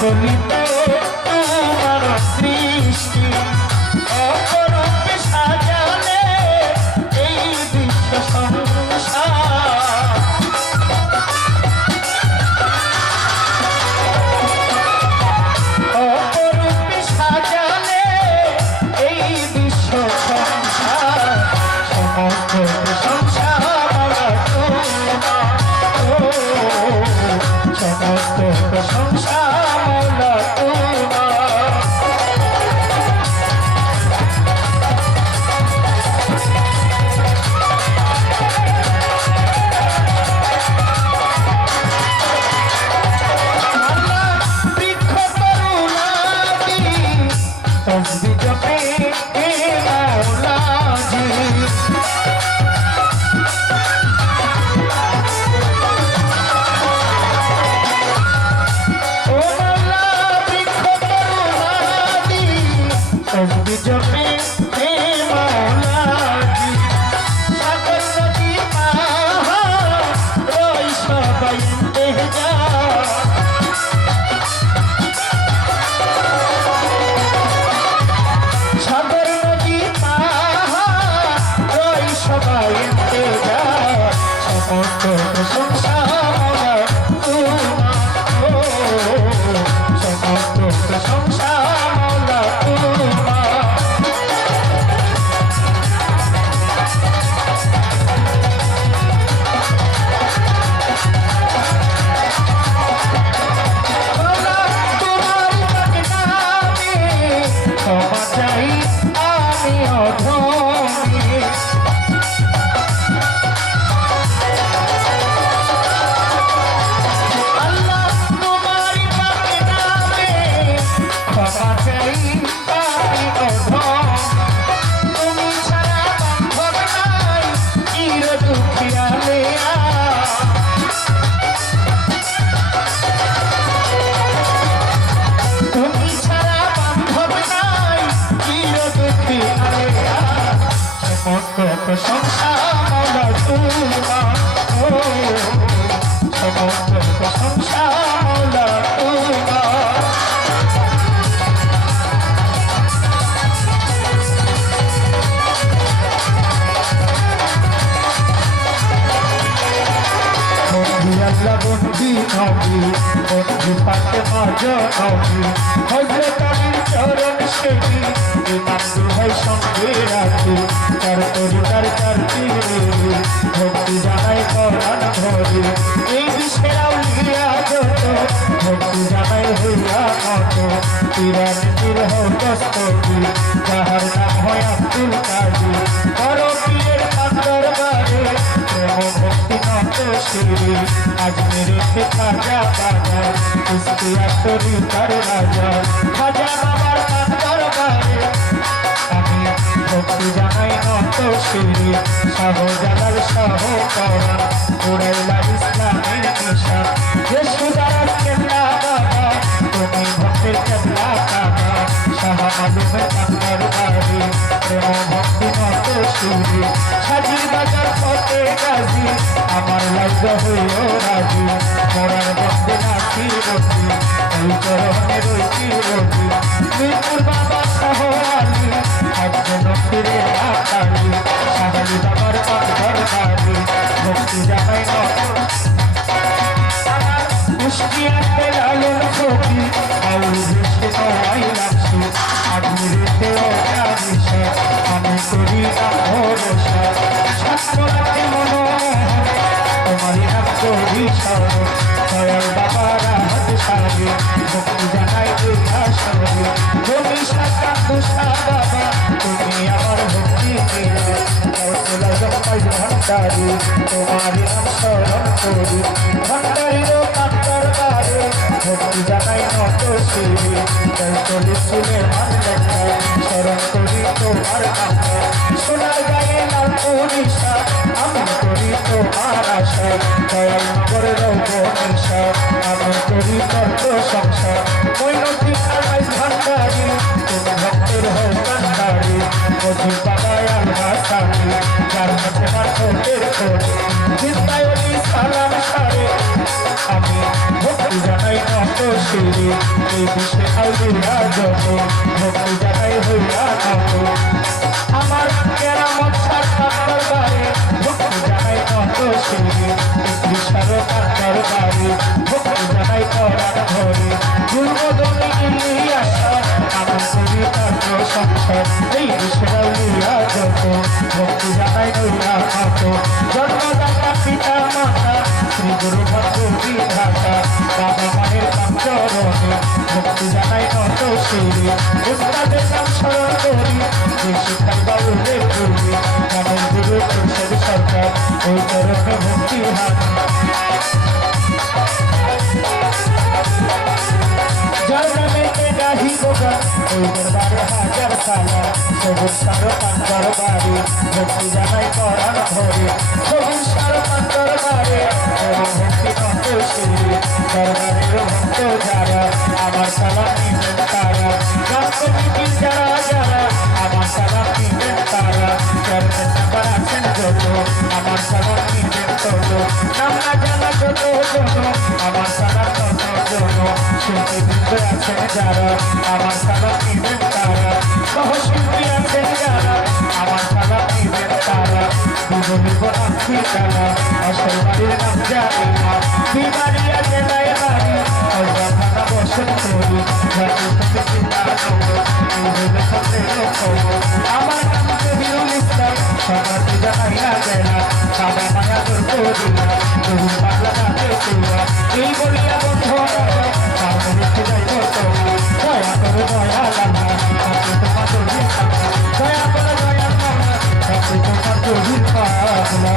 সকলিতে তোমার সৃষ্টি অপরূপে সাজালে এই বিশ্ব সংসার অপরূপে সাজালে এই বিশ্ব সংসার সমস্ত সংসার সমস্ত প্রশংসা মৌলা তোমার আল্লাহ বৃক্ষ করুণাদি তসবিহ জপে মৌলাজি तस्बीह जपे हे मौलाजी सागर नदी पार सबाई इंतजार सागर नदी पार सबाई इंतजार समस्त प्रशंसा मौला तुम्हार समस्त प्रशंसा मौला तुम्हार ক্ষমা চাই আমি অধমী আল্লাহ তোমারই পাক নামে ক্ষমা চাই আমি অধম তুমি ছাড়া বান্ধব নাই চির দুঃখিয়ালে তুমি ছাড়া বান্ধব নাই চির দুঃখিয়ালে সমস্ত প্রশংসা মৌলা তোমার সমস্ত প্রশংসা মৌলা তোমার বন্ধু আল্লাহ বন্ধু নবী বন্ধু পাকে মাঝ নবী হযরত আলীর চরণ সেবী ইমাম দুহাই সঙ্গে রাখি তার পরিবার তার তীরে ভক্তি জানাই কোরআন ধরে এই বিশ্বের আউলিয়া যত ভক্তি জানাই হইয়া মত তিরান তীর হস্তী যাহার নাম হয় আব্দুল কাজী বড় পীরের দরবারে প্রেম ভক্তি নত শিরি আজমেরেতে খাজা বাবা কুষ্টিয়া তরিকার রাজা খাজা বাবার দরবারে আমি ভক্তি জানাই নত শিরি শাহজালাল শাহ করা উড়াইলা ইসলামের নিশা যে সুদারাত কেল্লা বাবা তুমি ভক্তের কেল্লা কাবা শাহ আলমের দরবারে প্রেম ভক্তি নত শিরি সাজির বাজার ফতে গাজী আমার লজ্জা হইও রাজি মোরার বন্দে নাচি রতি এই চরণে রইছি রতি মিরপুর বাবা শাহ আলী একজন ফিরে আকালি শাহালি বাবার দরবারে ভক্তি জানাই নত কুষ্টিয়াতে লালন ফকি আউল বৃষ্টি নয় লাগছে আজমিরেতে অজানিসা আমি করি না ভরসা সাতপরাতে মনোহর তোমারই নাম করি স্মরণ দয়াল বাবার হাত সারে ভক্তি জানাই উল্লাসরে তুমি সাকান্ত বাবা তুমি আমার ভক্তি পেলে তোলা জম্পাই ভান্ডারি তোমারই নাম স্মরণ করি ভান্ডারিরও কান্তার বারে ভক্তি জানাই নত শিরি চল্লিশ চুলের মান দেখা স্মরণ করি তোমার কান্তা সোনার গায়ে লাল পরিষা আমি করি তোমার আশা দয়াল করে রব নিশা আমি করি তর্ক সংসার মৈনতি খাই ভান্ডারি তুমি ভক্তের হও কান্ডারি মধু বাবায় আল্লাহ সারি যার কাছে মাঠের খোঁজ চিন্তায় সালাম সারে আমি ভক্তি জানাই নত শিরে এই বিশ্বে আউলিয়া যত ভক্তি জানাই হইয়া নত আমার কেরামত সাক্ষাৎ দরবারে ভক্তি জানাই নত শিরে কৃষ্ণার দরবারে ভক্তি জানাই করার ধরে দুর্গদনে ইলিয়াসা আমার করি তার সংসার এই বিশ্বের আউলিয়া যত ভক্তি জানাই হইয়া নত জন্মদাতা পিতা মাতা শ্রী গুরু ভক্তি ঢাকা বাবা মায়ের কাঞ্চরণে ভক্তি জানাই নত শিরে উস্তাদের নাম স্মরণ করি যে শিক্ষার বাউলে করি গানের গুরু প্রসাদ সরকার ওই চরণে ভক্তি হাত যার নামে গাহি গোগা ওই দরবারে হাজার সালা সবুজ সারো কান্তর বাড়ি ভক্তি জানাই করার ধরে সবুজ সারো কান্তর বাড়ি ভক্তি কত শিরে দরবারের ভক্ত যারা আমার সালাম নিবেন তারা রাষ্ট্রনীতির যারা যারা আমার সালাম নিবেন তারা চেয়ারম্যান নাম্বার আছেন যত আমার সালাম নিবেন তত নাম না জানা যত যত আমার সালাম তত যত শিল্পী বৃন্দ আছেন যারা আমার সালাম নিবেন তারা সহশিল্পী আছেন যারা আমার সালাম নিবেন তারা বিবলিব আছি তারা আসল বাড়ির নাম জানি না বিমারিয়া জেলায় বাড়ি অল্পা থানা বসত করি জাতি থেকে চিন্তা আমার নাম কবিরুল ইসলাম সবাই জানাইয়া গেলা বাবা মায়া তোর করিয়া তবু পাগলা নাচে তুয়া এই বলিয়া বন্ধ তারপরে যাইব তোমার দয়া করে দয়া লালা তাকে তোমার দয়া করে দয়া লালা তাকে তোমার দয়া পাগলা